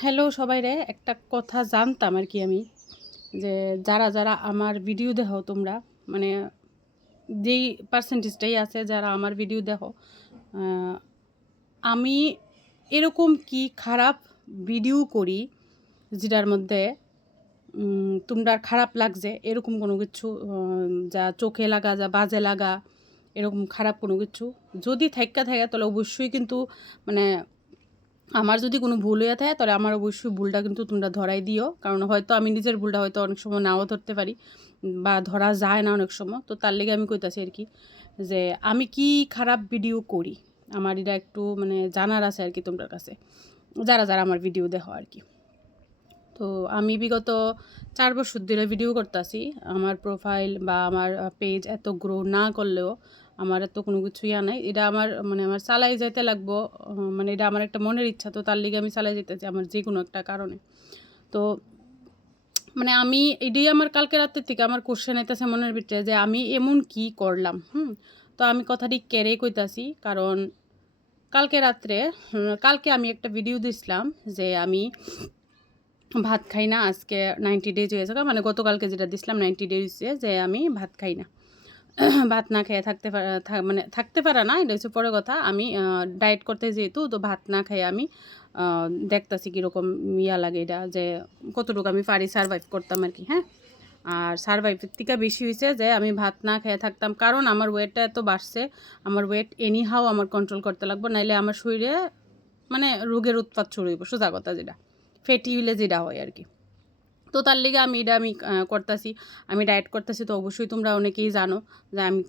Hello সবাই রে একটা কথা জানতাম আর কি আমি যে যারা যারা আমার ভিডিও দেখো তোমরা মানে যেই পার্সেন্টেজটাই আছে যারা আমার ভিডিও দেখো আহ, আমি এরকম কি খারাপ ভিডিও করি যেটার মধ্যে তোমরা খারাপ লাগছে এরকম কোনো কিছু যা চোখে লাগা যা বাজে লাগা এরকম খারাপ কোনো কিছু যদি থাইক্কা থাকে তাহলে অবশ্যই কিন্তু মানে আমার যদি কোনো ভুল হয়ে থাকে তাহলে আমার অবশ্যই ভুলটা কিন্তু তোমরা ধরাই দিও, কারণ হয়তো আমি নিজের ভুলটা হয়তো অনেক সময় নাও ধরতে পারি বা ধরা যায় না অনেক সময়। তো তার লেগে আমি কইতাছি আর কি যে আমি কি খারাপ ভিডিও করি, আমার এটা একটু মানে জানার আছে আর কি তোমার কাছে, যারা যারা আমার ভিডিও দেখো আর কি। তো আমি বিগত 4 বছর ধরে ভিডিও করতেছি। আমার প্রোফাইল বা আমার পেজ এত গ্রো না করলেও আমার এত কোনো কিছু ইয়া নাই। এটা আমার মানে আমার চালাই যাইতে লাগবো। মানে এটা আমার একটা মনের ইচ্ছা, তো তার লিগে আমি চালাই যাইতেছি আমার যে কোনো একটা কারণে। তো মানে আমি এটাই আমার কালকে রাতের থেকে আমার কোশ্চেন আইতেছে মনের ভিতরে যে আমি এমন কি করলাম। তো আমি কথাটি কেড়ে কইতাছি কারণ কালকে রাত্রে কালকে আমি একটা ভিডিও দিছিলাম যে আমি ভাত খাই না আজকে 90 ডেজ হয়ে যাবে, মানে গতকালকে যেটা দিছিলাম 90 ডেজ যে আমি ভাত খাই না। ভাত না খেয়ে থাকতে পারা মানে থাকতে পারা না, এটা হচ্ছে পরে কথা। আমি ডায়েট করতে যেহেতু তো ভাত না খেয়ে আমি দেখতাছি কীরকম ইয়া লাগে এটা, যে কতটুকু আমি পারি সারভাইভ করতাম আর কি। হ্যাঁ, আর সারভাইভের থেকে বেশি হয়েছে যে আমি ভাত না খেয়ে থাকতাম, কারণ আমার ওয়েটটা এত বাড়ছে। আমার ওয়েট এনিহাও আমার কন্ট্রোল করতে লাগবে, নাইলে আমার শরীরে মানে রোগের উৎপাত শুরু হইব, সোজা কথা যেটা ফ্যাটি হইলে যেটা হয় আর কি। তো তার লিগে আমি করতেছি, আমি ডায়েট করতেছি। তো অবশ্যই তোমরা অনেকেই জানো যে আমি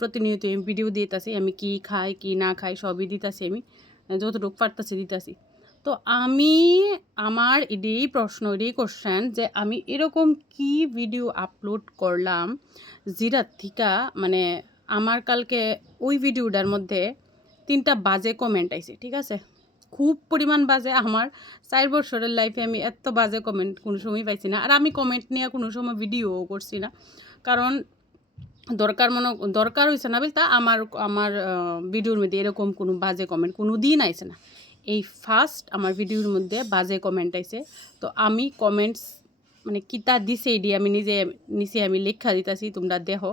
প্রতিনিয়ত আমি ভিডিও দিতেছি, আমি কি খাই কি না খাই সবই দিতেছি, আমি যতটুকু পারতেছি দিতেছি। তো আমি আমার এটাই প্রশ্ন এটাই কোশ্চেন যে আমি এরকম কি ভিডিও আপলোড করলাম যেটার থিকা মানে আমার কালকে ওই ভিডিওটার মধ্যে 3টা বাজে কমেন্ট আইছে, ঠিক আছে? খুব পরিমাণ বাজে। আমার 4 বছরের লাইফে আমি এত বাজে কমেন্ট কোনো সময় পাইছি না। আর আমি কমেন্ট নিয়ে কোনো সময় ভিডিওও করছি না, কারণ দরকার হয়েছে না বলতে আমার আমার ভিডিওর মধ্যে এরকম কোনো বাজে কমেন্ট কোনো দিন আইছে না। এই ফার্স্ট আমার ভিডিওর মধ্যে বাজে কমেন্ট আইছে। তো আমি কমেন্টস মানে কিতা দিছে এডি আমি নিচে আমি লেখা দিতেছি, তোমরা দেখো।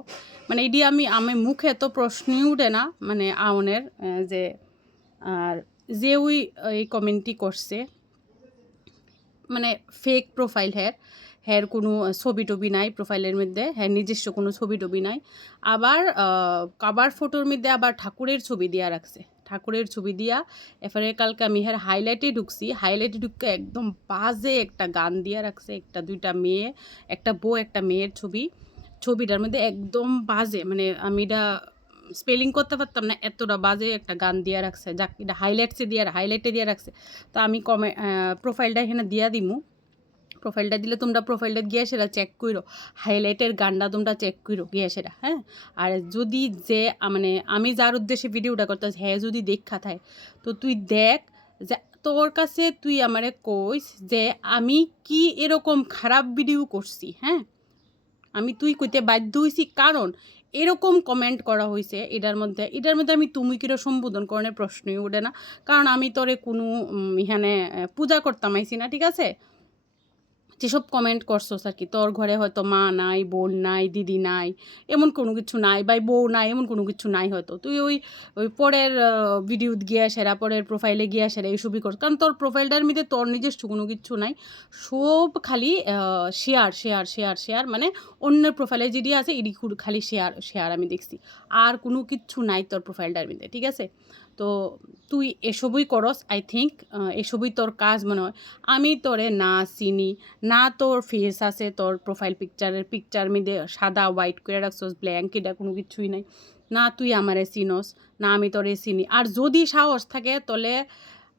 মানে এডি আমি মুখে তো প্রশ্নই উঠে না মানে আউনের যে আর যে ওই এই কমেন্টটি করছে মানে ফেক প্রোফাইল হ্যার কোনো ছবি টবি নাই প্রোফাইলের মধ্যে, হ্যাঁ নিজস্ব কোনো ছবি টবি নাই। আবার কাবার ফটোর মধ্যে আবার ঠাকুরের ছবি দিয়া রাখছে, ঠাকুরের ছবি দিয়া। এরপরে কালকে আমি হ্যার হাইলাইটে ঢুকছি, হাইলাইটে ঢুকে একদম বাজে একটা গান দিয়া রাখছে, একটা দুইটা মেয়ে, একটা বউ একটা মেয়ের ছবিটার মধ্যে একদম বাজে, মানে আমি এটা স্পেলিং করতে পারতাম না, এতটা বাজে একটা গান দিয়া রাখছে, যাক এটা হাইলাইটে দিয়ে রাখছে। তো আমি প্রোফাইলটা এখানে দিয়া দিমু। প্রোফাইলটা দিলে তোমরা প্রোফাইলটা গিয়ে সেটা চেক করো, হাইলাইটের গানটা তোমরা চেক করো গিয়ে সেটা। হ্যাঁ, আর যদি যে মানে আমি যার উদ্দেশ্যে ভিডিওটা করতেছি হ্যাঁ যদি দেখা থাকে তো তুই দেখ যে তোর কাছে তুই আমারে কইস যে আমি কি এরকম খারাপ ভিডিও করছি। হ্যাঁ, আমি তুই কইতে বাধ্য হইছি, কারণ এরকম কমেন্ট করা হয়েছে এটার মধ্যে আমি তুমি কিরো সম্বোধন করণের প্রশ্নই ওঠে না, কারণ আমি তোরে কোনো এখানে পূজা করতাম আইছি না, ঠিক আছে? যেসব কমেন্ট করছোস আর কি, তোর ঘরে হয়তো মা নাই, বোন নাই, দিদি নাই, এমন কোনো কিছু নাই, বা বউ নাই, এমন কোনো কিছু নাই, হয়তো তুই ওই ওই পরের ভিডিও গিয়া সেরা, পরের প্রোফাইলে গিয়া সেরা এইসবই কর, কারণ তোর প্রোফাইলটার মধ্যে তোর নিজস্ব কোনো কিছু নাই, সব খালি শেয়ার শেয়ার শেয়ার শেয়ার, মানে অন্যের প্রোফাইলে যেটি আছে এটি খালি শেয়ার শেয়ার আমি দেখছি, আর কোনো কিচ্ছু নাই তোর প্রোফাইলটার মধ্যে, ঠিক আছে? তো তুই এসবই করস, আই থিঙ্ক এসবই তোর কাজ মনে হয়। আমি তোরে না চিনি না, তোর ফেস আছে তোর প্রোফাইল পিকচার মধ্যে সাদা হোয়াইট করে রাখছস, ব্ল্যাঙ্ক, এটা কোনো কিছুই নাই। না তুই আমারে চিনস, না আমি তোরে চিনি। আর যদি সাহস থাকে তাহলে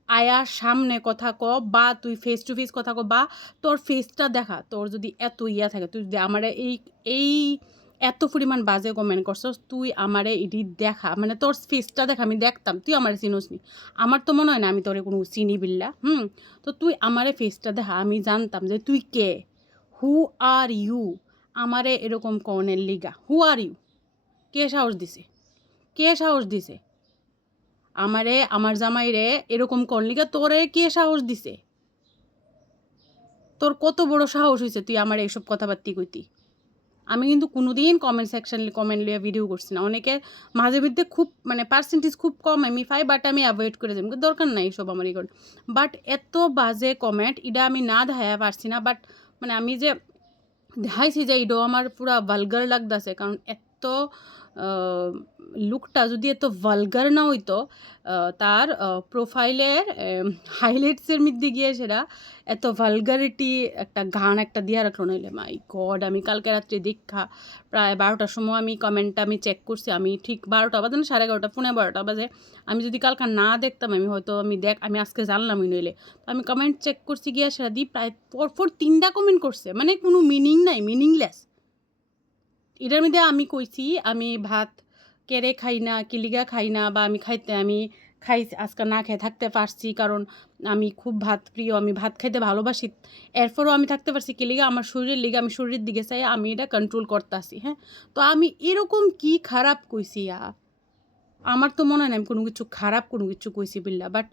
আয়ার সামনে কথা ক, বা তুই ফেস টু ফেস কথা ক, বা তোর ফেসটা দেখা। তোর যদি এত ইয়া থাকে, তুই যদি আমারে এই এত পরিমাণ বাজে কমেন্ট করছস, তুই আমারে এটি দেখা, মানে তোর ফেসটা দেখা, আমি দেখতাম তুই আমারে চিনোস নি। আমার তো মনে হয় না আমি তোরে কোনো চিনি বিল্লা। তো তুই আমারে ফেসটা দেখা, আমি জানতাম যে তুই কে, হু আর ইউ, আমারে এরকম কনের লিগা, হু আর ইউ? কে সাহস দিছে, কে সাহস দিছে আমারে, আমার জামাইরে এরকম কন লিগা? তোরে কে সাহস দিছে? তোর কত বড় সাহস হয়েছে তুই আমার এইসব কথাবার্তি কইতি? আমি কিন্তু কোনোদিন কমেন্ট সেকশন কমেন্ট লিয়ে ভিডিও করছি না। অনেকে মাঝে মধ্যে খুব মানে পার্সেন্টেজ খুব কম আমি পাই, বাট আমি অ্যাভয়েড করে যাই, দরকার নাই এসব আমার ই করে। বাট এত বাজে কমেন্ট এটা আমি না দেখাইয়া পারছি না, বাট মানে আমি যে দেখাইছি যে এটাও আমার পুরা ভালগার লাগতেছে, কারণ এত লুকটা যদি এত ভালগার না হইতো, তার প্রোফাইলের হাইলাইটসের মধ্যে গিয়ে সেটা এত ভালগারিটি একটা গান একটা দিয়া রাখলো, নইলে মাই গড। আমি কালকে রাত্রে দেখা প্রায় 12টার সময় আমি কমেন্টটা আমি চেক করছি, আমি ঠিক 12টা বাজে না 11:30 12:15 বাজে, আমি যদি কালকে না দেখতাম আমি হয়তো আমি আজকে জানলামই নইলে। তো আমি কমেন্ট চেক করছি গিয়া সেটা দিয়ে প্রায় পরপর 3টা কমেন্ট করছে, মানে কোনো মিনিং নাই, মিনিংলেস। এটার মধ্যে আমি কইছি আমি ভাত কেড়ে খাই না, কিলিগা খাই না, বা আমি খাই আজকে না খেয়ে থাকতে পারছি কারণ আমি খুব ভাত প্রিয়, আমি ভাত খাইতে ভালোবাসি, এরপরও আমি থাকতে পারছি কিলিগা আমার শরীরের লিগে, আমি শরীরের দিকে চাই, আমি এটা কন্ট্রোল করতেছি। হ্যাঁ, তো আমি এরকম কি খারাপ কইছি? আমার তো মনে হয় না আমি কোনো কিছু খারাপ কোনো কিছু কইছি বিল্লা, বাট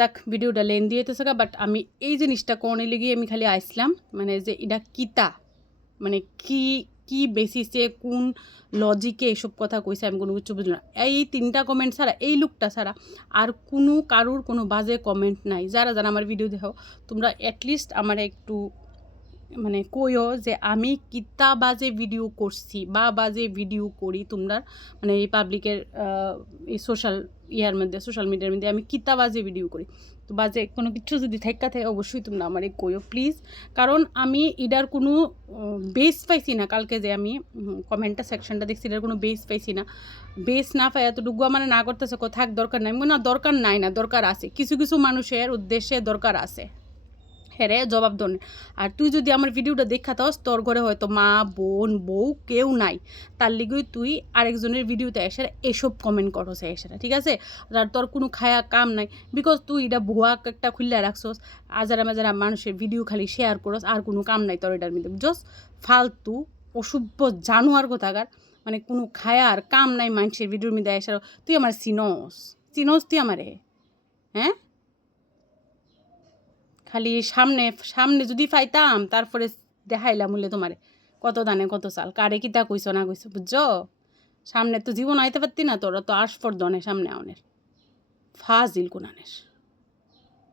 দেখ ভিডিওটা লেন্দি হইতেছে, বাট আমি এই জিনিসটা কোনে লেগে আমি খালি আইসলাম, মানে যে এটা কিতা, মানে কি বেসিসে কোন লজিকে এসব কথা কইছে আমি কোনো কিছু বুঝলাম না। এই 3টা কমেন্ট ছাড়া, এই লুকটা ছাড়া আর কোনো কারুর কোনো বাজে কমেন্ট নাই। যারা আমার ভিডিও দেখো তোমরা অ্যাটলিস্ট আমার একটু মানে কইও যে আমি কিতা বাজে ভিডিও করছি বা বাজে ভিডিও করি তোমরা, মানে এই পাবলিকের এই সোশ্যাল মিডিয়ার মধ্যে আমি কিতা বাজে ভিডিও করি। তো বাজে কোনো কিছু যদি থাকে অবশ্যই তোমরা আমারে কইও প্লিজ, কারণ আমি এটার কোনো বেস পাইছি না। কালকে যে আমি কমেন্টটা সেকশনটা দেখছি এটার কোনো বেস পাইছি না। বেস না পাই এতটুকু আমার না করতেছে থাক দরকার নাই, না দরকার নাই, না দরকার আছে, কিছু কিছু মানুষের উদ্দেশ্যে দরকার আছে, হ্যাঁ জবাব দন। আর তুই যদি আমার ভিডিওটা দেখাতস তোর ঘরে হয়তো মা বোন বউ কেউ নাই, তার লিগেই তুই আরেকজনের ভিডিওতে এসে এসব কমেন্ট করস এসে, ঠিক আছে? আর তোর কোনো খায়া কাম নাই, বিকজ তুই এটা ভুয়া একটা খুললে রাখছস, আজারা মাজারা মানুষের ভিডিও খালি শেয়ার করস, আর কোনো কাম নাই তোর এটার মধ্যে, জাস্ট ফালতু অসভ্য জানোয়ার কোথাকার, মানে কোনো খায়ার কাম নাই মানুষের ভিডিওর মধ্যে এসে। তুই আমার চিনস তুই আমারে? হ্যাঁ, খালি সামনে যদি পাইতাম তারপরে দেখাইলাম বলে তোমারে কত দানে কত চাল, কারে কিতা কইছো না কইছো, বুঝছো? সামনে তো জীবন আইতে পারতি না, তোরা তো আসফর দনে সামনে অনের ফাজিল কোনানের।